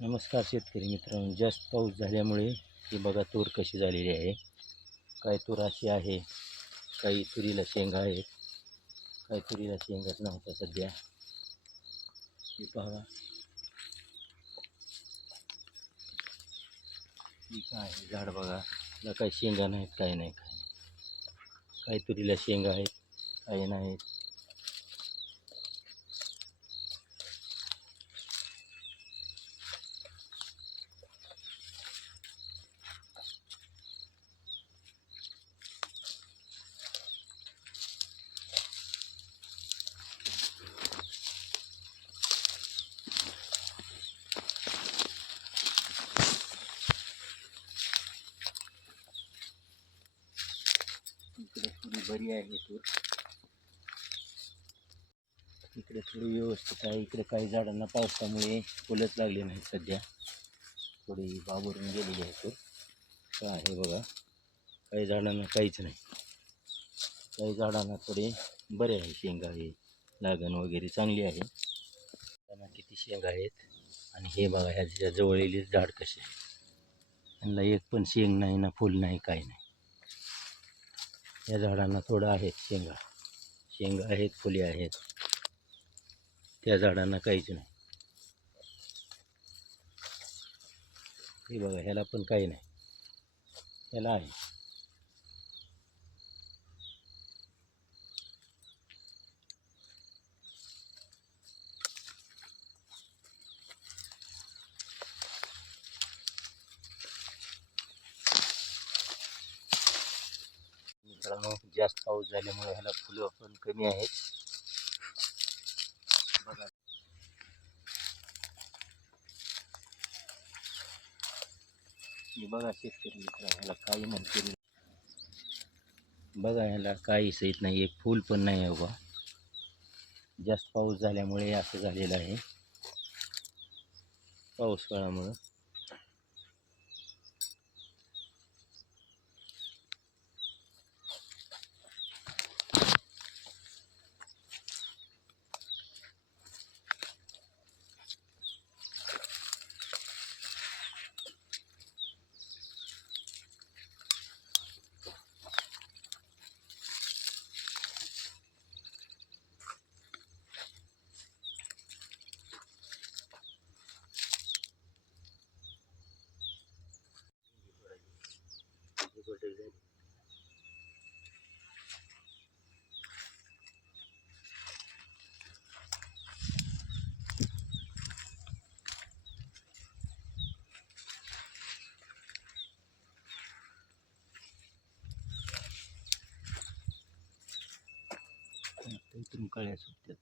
नमस्कार शेतकरी मित्रांनो, जास्त पाऊस झाल्यामुळे ही बघा तूर कशी झालेली आहे. काही तूर अशी आहे, काही तुरीला शेंगा आहेत, काही तुरीला शेंगाच नव्हता सध्या. ही पहा, ही काय झाड बघा, त्याला काही शेंगा नाहीत, काही नाही, काही तुरीला शेंगा आहेत, काही नाहीत. इकडे थोडी बरी आहे तूर, इकडे थोडी व्यवस्थित आहे. इकडे काही झाडांना पावसामुळे फुलंच लागली नाहीत सध्या, थोडी बाबरून गेलेली आहे तूर. काय आहे बघा, काही झाडांना काहीच नाही, काही झाडांना थोडे बरे आहे, शेंगा आहे, लागण वगैरे चांगली आहे. त्यांना किती शेंगा आहेत. आणि हे बघा, ह्याच्या जवळील झाड कसे आहे, त्यांना एक पण शेंग नाही ना, फुल नाही, काही नाही. या झाडांना थोडं आहेत शेंगा, शेंगा आहेत, फुले आहेत. त्या झाडांना काहीच नाही. हे बघा, ह्याला पण काही नाही, ह्याला आहे. मित्रांनो, जास्त पाऊस झाल्यामुळे ह्याला फुलं पण कमी आहेत. बघा, बघा शेतकरी मित्रांनो, ह्याला काही नाही, बघा ह्याला काही सहित नाही, एक फूल पण नाही आहे बघा. जास्त पाऊस झाल्यामुळे असं झालेलं आहे, पावसाळ्यामुळं. इथून कळ्या सुटतात.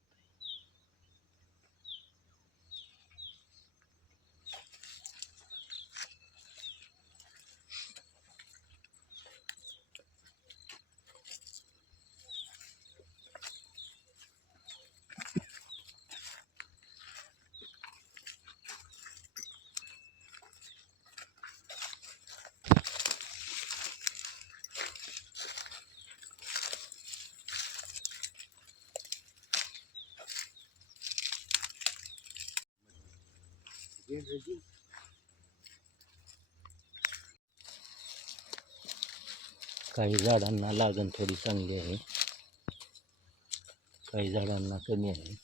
काही झाडांना लागण थोडी चांगली आहे, काही झाडांना कमी आहे.